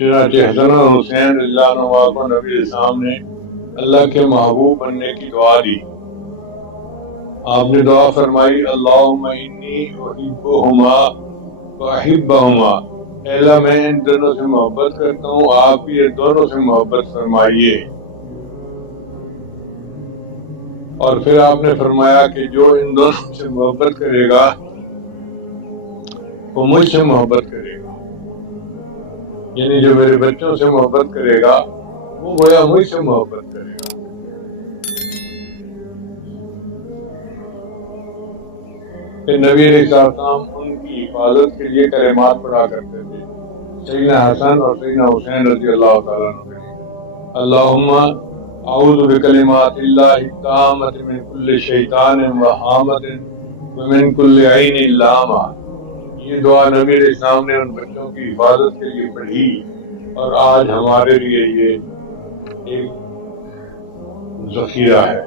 چنانچہ حسن اور حسین رضی اللہ عنہ کو نبی السلام نے اللہ کے محبوب بننے کی دعا دی۔ آپ نے دعا فرمائی اللہم انی احبہما واحبہما، اے اللہ میں ان دونوں سے محبت کرتا ہوں، آپ بھی یہ دونوں سے محبت فرمائیے۔ اور پھر آپ نے فرمایا کہ جو ان دونوں سے محبت کرے گا وہ مجھ سے محبت کرے گا، یعنی جو میرے بچوں سے محبت کرے گا وہ گویا مجھ سے محبت کرے گا۔ پھر نبی علیہ السلام ان کی حفاظت کے لیے کلمات پڑھا کرتے تھے، سیدنا حسن اور سیدنا حسین رضی اللہ تعالیٰ عنہ کے لیے، اللہم اعوذ بکلمات اللہ التامۃ من کل شیطان وہامۃ ومن کل عین لامہ۔ یہ دعا نبی علیہ السلام نے ان بچوں کی حفاظت کے لیے پڑھی، اور آج ہمارے لیے یہ ایک ذخیرہ ہے۔